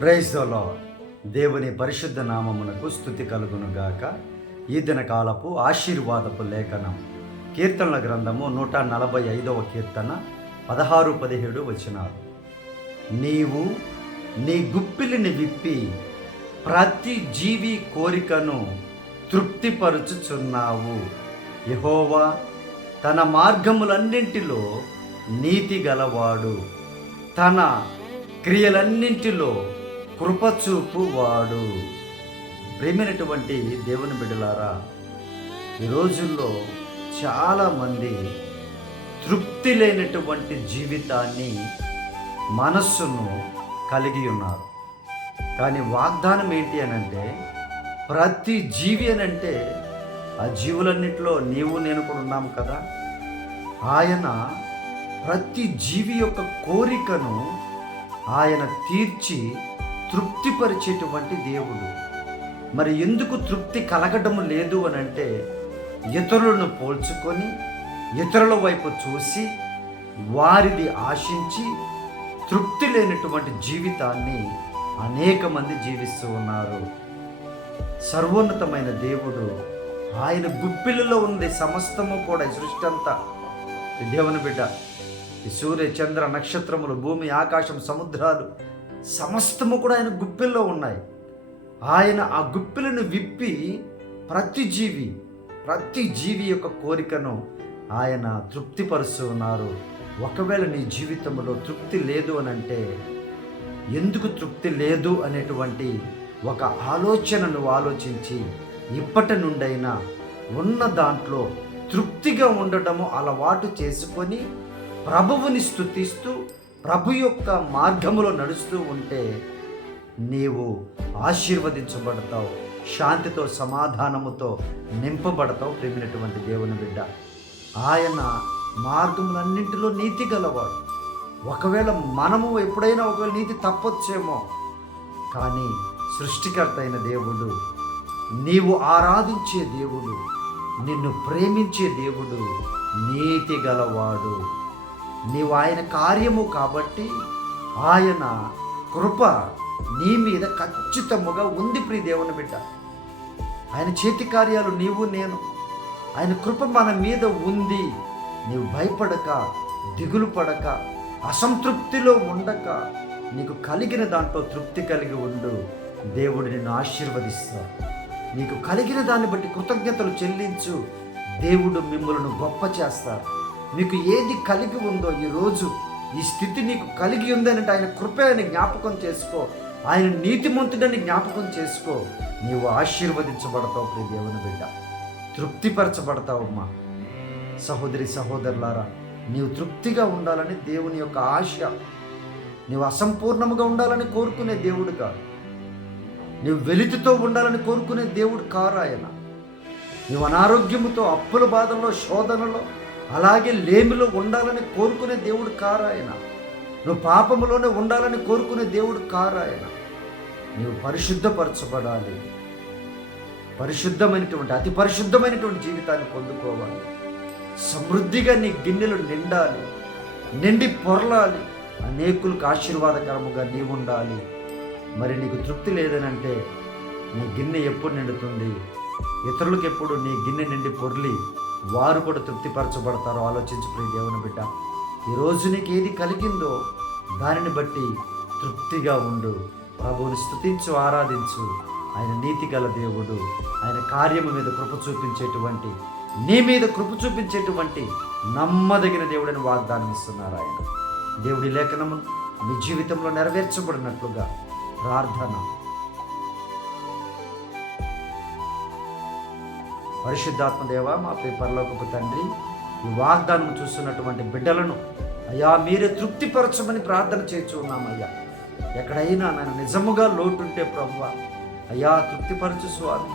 Praise the lord. దేవుని పరిశుద్ధ నామమునకు స్తుతి కలుగునుగాక. ఈ దినకాలపు ఆశీర్వాదపు లేఖనం కీర్తనల గ్రంథము 145వ కీర్తన 16-17 వచనాలు. నీవు నీ గుప్పిలిని విప్పి ప్రతి జీవి కోరికను తృప్తిపరుచుచున్నావు. యెహోవా తన మార్గములన్నింటిలో నీతి గలవాడు, తన క్రియలన్నింటిలో కృపచూపు వాడు. ప్రేమైనటువంటి దేవుని బిడ్డలారా, ఈ రోజుల్లో చాలామంది తృప్తి లేనటువంటి జీవితాన్ని, మనస్సును కలిగి ఉన్నారు. కానీ వాగ్దానం ఏంటి అనంటే, ప్రతి జీవి అనంటే ఆ జీవులన్నింటిలో నీవు నేను కూడా ఉన్నాము కదా. ఆయన ప్రతి జీవి యొక్క కోరికను ఆయన తీర్చి తృప్తిపరిచేటువంటి దేవుడు. మరి ఎందుకు తృప్తి కలగడం లేదు అని అంటే, ఇతరులను పోల్చుకొని ఇతరుల వైపు చూసి వారిది ఆశించి తృప్తి లేనటువంటి జీవితాన్ని అనేక మంది జీవిస్తూ ఉన్నారు. సర్వోన్నతమైన దేవుడు ఆయన గుప్పిలలో ఉంది సమస్తము కూడా. ఈ సృష్టి అంతా దేవుని బిడ్డ, ఈ సూర్య చంద్ర నక్షత్రములు, భూమి ఆకాశం సముద్రాలు సమస్తము కూడా ఆయన గుప్పిల్లో ఉన్నాయి. ఆయన ఆ గుప్పిలను విప్పి ప్రతి జీవి యొక్క కోరికను ఆయన తృప్తిపరుస్తూ ఉన్నారు. ఒకవేళ నీ జీవితంలో తృప్తి లేదు అని అంటే, ఎందుకు తృప్తి లేదు అనేటువంటి ఒక ఆలోచనను ఆలోచించి ఇప్పటి నుండైనా ఉన్న దాంట్లో తృప్తిగా ఉండటము అలవాటు చేసుకొని ప్రభువుని స్తుతిస్తూ ప్రభు యొక్క మార్గములో నడుస్తూ ఉంటే నీవు ఆశీర్వదించబడతావు, శాంతితో సమాధానముతో నింపబడతావు. ప్రేమినటువంటి దేవుని బిడ్డ, ఆయన మార్గములన్నింటిలో నీతి గలవాడు. ఒకవేళ మనము ఎప్పుడైనా నీతి తప్పొచ్చేమో, కానీ సృష్టికర్త అయిన దేవుడు, నీవు ఆరాధించే దేవుడు, నిన్ను ప్రేమించే దేవుడు నీతి గలవాడు. నీవు ఆయన కార్యము కాబట్టి ఆయన కృప నీ మీద ఖచ్చితముగా ఉంది. ప్రియ దేవుని బిడ్డ, ఆయన చేతి కార్యాలు నీవు నేను, ఆయన కృప మన మీద ఉంది. నీవు భయపడక, దిగులు పడక, అసంతృప్తిలో ఉండక, నీకు కలిగిన దాంట్లో తృప్తి కలిగి ఉండు. దేవుడు నిన్ను ఆశీర్వదిస్తాడు. నీకు కలిగిన దాన్ని బట్టి కృతజ్ఞతలు చెల్లించు. దేవుడు మిమ్మల్ని గొప్ప చేస్తారు. నీకు ఏది కలిగి ఉందో, ఈరోజు ఈ స్థితి నీకు కలిగి ఉందనంటే ఆయన కృపని జ్ఞాపకం చేసుకో, ఆయన నీతిమంతుడని జ్ఞాపకం చేసుకో. నీవు ఆశీర్వదించబడతావు. ప్రియ దేవుని బిడ్డ, తృప్తిపరచబడతావమ్మా. సహోదరి సహోదరులారా, నీవు తృప్తిగా ఉండాలని దేవుని యొక్క ఆశ. నీవు అసంపూర్ణముగా ఉండాలని కోరుకునే దేవుడు కాదు. నీవు వెలితితో ఉండాలని కోరుకునే దేవుడు కారు ఆయన. నీవు అనారోగ్యముతో, అప్పుల బాధల్లో, శోధనలో, అలాగే లేమిలో ఉండాలని కోరుకునే దేవుడు కారు ఆయన. నువ్వు పాపములోనే ఉండాలని కోరుకునే దేవుడు కారు ఆయన. నీవు పరిశుద్ధపరచబడాలి, పరిశుద్ధమైనటువంటి అతి పరిశుద్ధమైనటువంటి జీవితాన్ని పొందుకోవాలి. సమృద్ధిగా నీ గిన్నెలు నిండాలి, నిండి పొరలాలి, అనేకులకు ఆశీర్వాదకరముగా నీవు ఉండాలి. మరి నీకు తృప్తి లేదనంటే నీ గిన్నె ఎప్పుడు నిండుతుంది? ఇతరులకు ఎప్పుడు నీ గిన్నె నిండి పొర్లి వారు కూడా తృప్తిపరచబడతారో ఆలోచించు. ప్రియ దేవుని బిడ్డ, ఈరోజు నీకు ఏది కలిగిందో దానిని బట్టి తృప్తిగా ఉండు. ప్రభువుని స్తుతించు, ఆరాధించు. ఆయన నీతి గల దేవుడు. ఆయన కార్యము మీద కృప చూపించేటువంటి, నీ మీద కృప చూపించేటువంటి నమ్మదగిన దేవుడని వాగ్దానం ఇస్తున్నారు ఆయన. దేవుడి లేఖనము మీ జీవితంలో నెరవేర్చబడినట్లుగా ప్రార్థన. పరిశుద్ధాత్మ దేవా, మా ప్రియ పరలోకపు తండ్రి, ఈ వాగ్దానం చూస్తున్నటువంటి బిడ్డలను అయ్యా మీరే తృప్తిపరచమని ప్రార్థన చేస్తూ ఉన్నామయ్యా. ఎక్కడైనా నన్ను నిజముగా లోటుంటే ప్రభువా అయ్యా తృప్తిపరచు స్వామి.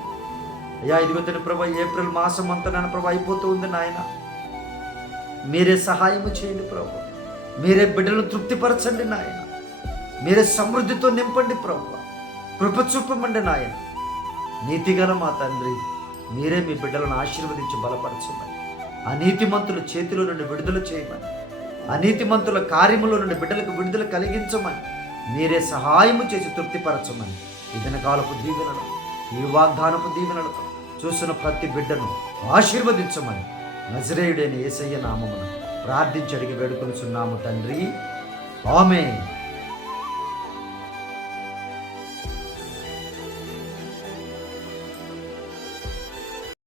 అయ్యా ఇదిగొద్దని ప్రభా, ఏప్రిల్ మాసం అంతా నన్ను ప్రభా అయిపోతూ ఉంది నాయన. మీరే సహాయము చేయండి ప్రభు. మీరే బిడ్డలను తృప్తిపరచండి నాయన. మీరే సమృద్ధితో నింపండి ప్రభు. కృప చూపమండి నాయన. నీతిగల మా తండ్రి, మీరే మీ బిడ్డలను ఆశీర్వదించి బలపరచమని, అనీతిమంతుల చేతిలో నుండి విడుదల చేయమని, అనీతిమంతుల కార్యములో నుండి బిడ్డలకు విడుదల కలిగించమని, మీరే సహాయము చేసి తృప్తిపరచమని ఈ దినకాలపు దీవెనలు, ఈ వాగ్దానపు దీవెనలతో చూసిన ప్రతి బిడ్డను ఆశీర్వదించమని నజరేయుడైన యేసయ్య నామమున ప్రార్థించి అడిగి వేడుకొనుచున్నాము తండ్రి. ఆమేన్.